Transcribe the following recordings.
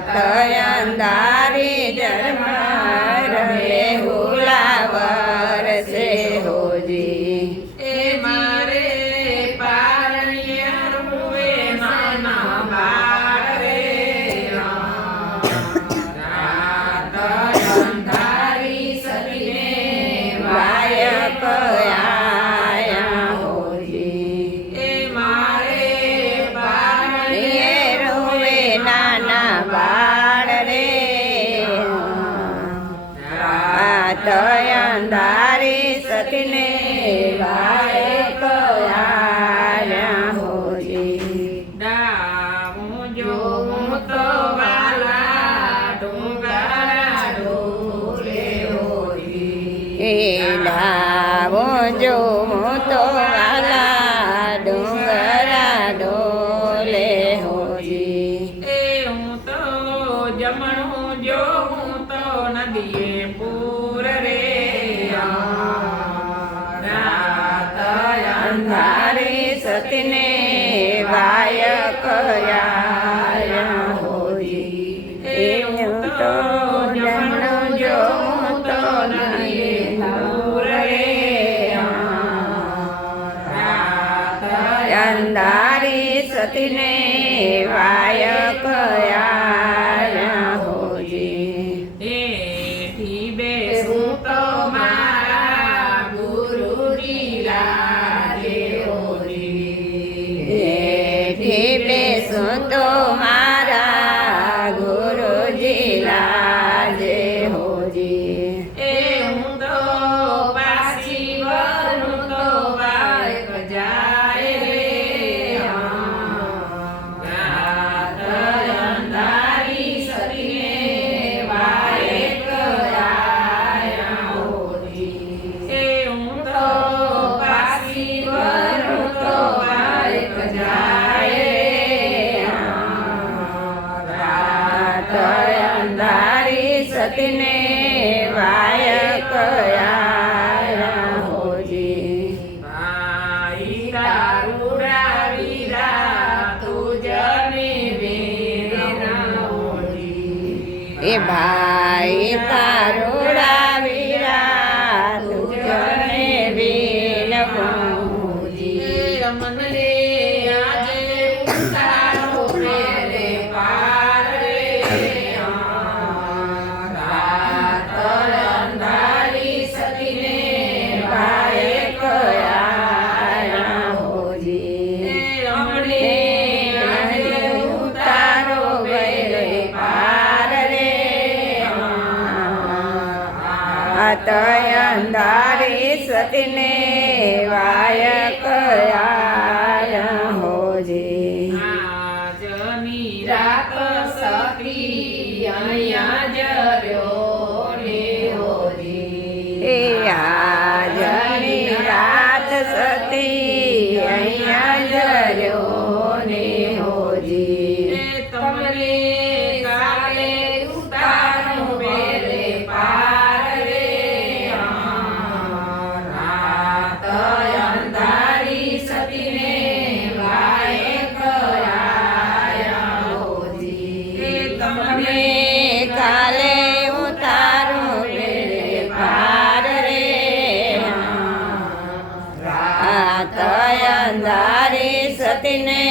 અંધારી ઝરમર હુલાવર છે હોજી એ મારે પારણિયા રૂવે નાના બાળ રે રાત અંધારી સતીને વાયક આયા હોજી એ મારે પારણિયા રોવે નાના બાળ રે રાત અંધારી સતીને વાયક આયા હોજી ડાવું જોઉં તો વાલા ડુંગરા ડોલે હોજી એ ડાવો જો તો વાલા ડુંગરા ડોલે હોજી એ હું તો જમણું જોઉં તો નદીએ પૂર રે રાત અંધારી સતીને વાયક આયા હોજી એ હું તો જમણું જોઉં તો નદીએ પૂર રે અંધારી સતીને વાયક આયા હોજી એથી બેસું તો મારા ગુરુજી લાગે હોજી એથી બેસું તો મારા ગુરુજી લાજે હોજી એ હું તો પાછી વરું તો વાયક જાય રે રાત અંધારી સતીને વાયક આયા હોજી એ હું તો પાછી વરું તો વાયક જાય રાત અંધારી સતીને વાયક આયા હોજી ભાઈ તારુડા વીરા તુજને વેરા હોજી એ ભાઈ તારોડા વીરા તુજને વિનવું મને આજે ઉતારો મેરે પાર રે રાત અંધારી સતીને વાયક આયા હોજી અમને આજે ઉતારો ગયેલો પાર રે આત અંધારી સતીને વાયક આયા હોજી આજની રાત સતી અહીંયા જર્યો ને હોજી એ આજની રાત સતી અહીંયા જર્યો ને હોજી એ તમને કાલે ઉતારું મેરે પાર રે રાત અંધારી સતીને વાયક આયા હોજી એ તમને કાલે ઉતારો મેરે પાર રે રાત અંધારી સતીને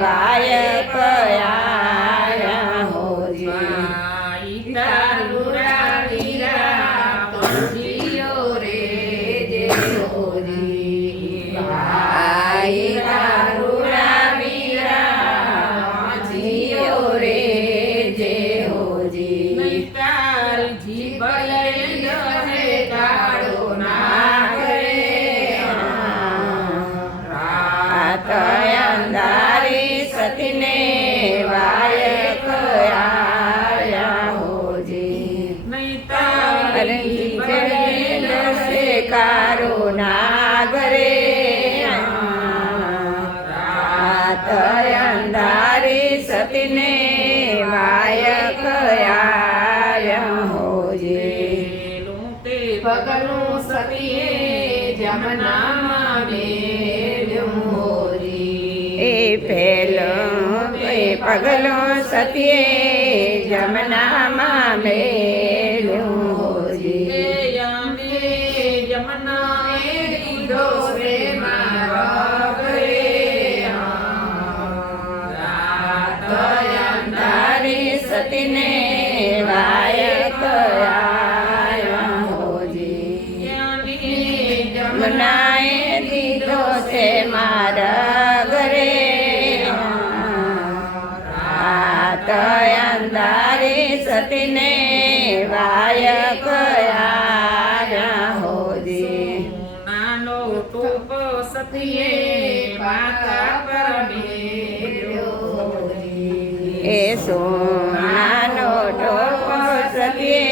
વાયક આયા હોજી ભાઈ તારુડા વીરા પંજીઓ રે જે હોજી ભાઈ તારુડા વીરા જીઓ રે જે હોજી તાર જીવન કાળો નાગ રે રાત અંધારી સતીને વાયક આયા હોજી નહીં તાર જીવન સે કારો નાગ રે રાત અંધારી સતીને વાયક આયા હોજી પગલું સતીએ જમનામાં મેલ્યું હોરી એ પેલો પગલું સતીએ જમનામાં મેલ્યું હોજી યમે જમનાએ દીધો રે મારા ઘરે રાત અંધારી સતીને વાયક આયા હોજી જમનાએ દીધો છે મારા ઘરે રાત અંધારી સતીને વાયક આયા હોજી નાનો ટૂપ સતીએ માતા પર મેલ્યો એ સોનાનો ટોપો સતીએ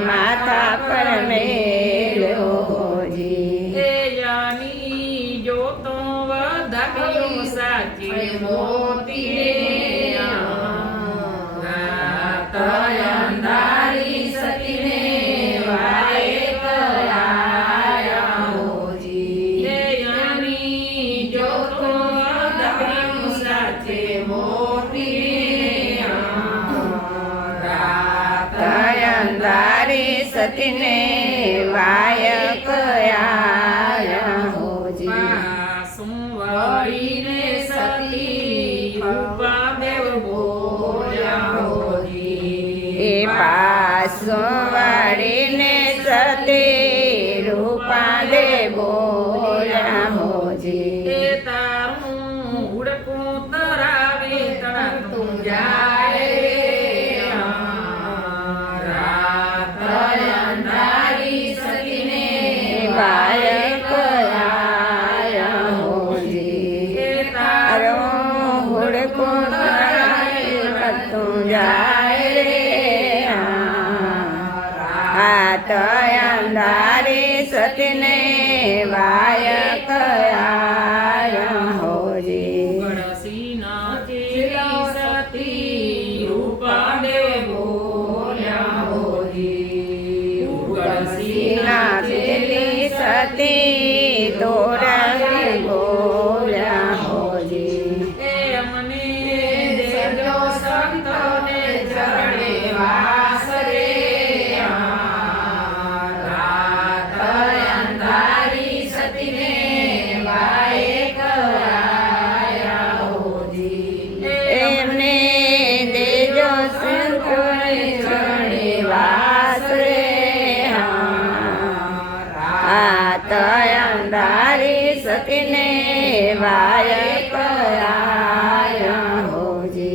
માથા પર મેલ્યો હોજી એ યાની જોતો વધાવ્યું સાચી મોતી રાત અંધારી સતીને વાયક આયા હોજી એ યાની જોતો વધાવ્યું સાચી મોતી રાત અંધારી સતીને વાયક આયા હોજી સુંવરીને સતી રૂપાદેવ બોલ્યા હોજી એ પાસો વાળીને સતી રૂપાદે બોલ્યા હોજી એ તારું ઉડકું તરાવે તણતું જાય રાત અંધારી સતીને વાયક આયા હોજી એ તારો તારું હુડકો કરતું જાય રે હાથ અંધારી સતીને વાયક આયા હોજી ગણસીના ચેલી સતી રૂપાદેવ બોલ્યા હોજી ગણસીના ચેલી સતી દોરાવી બોલ્યા હોજી એ અમને દેજો સંતોને ચરણે વાસ રે રાત અંધારી સતીને વાયક આયા હોજી એમને દેજો સંતોને ચરણે વાસ રે હાથ અંધારી સતીને વાયક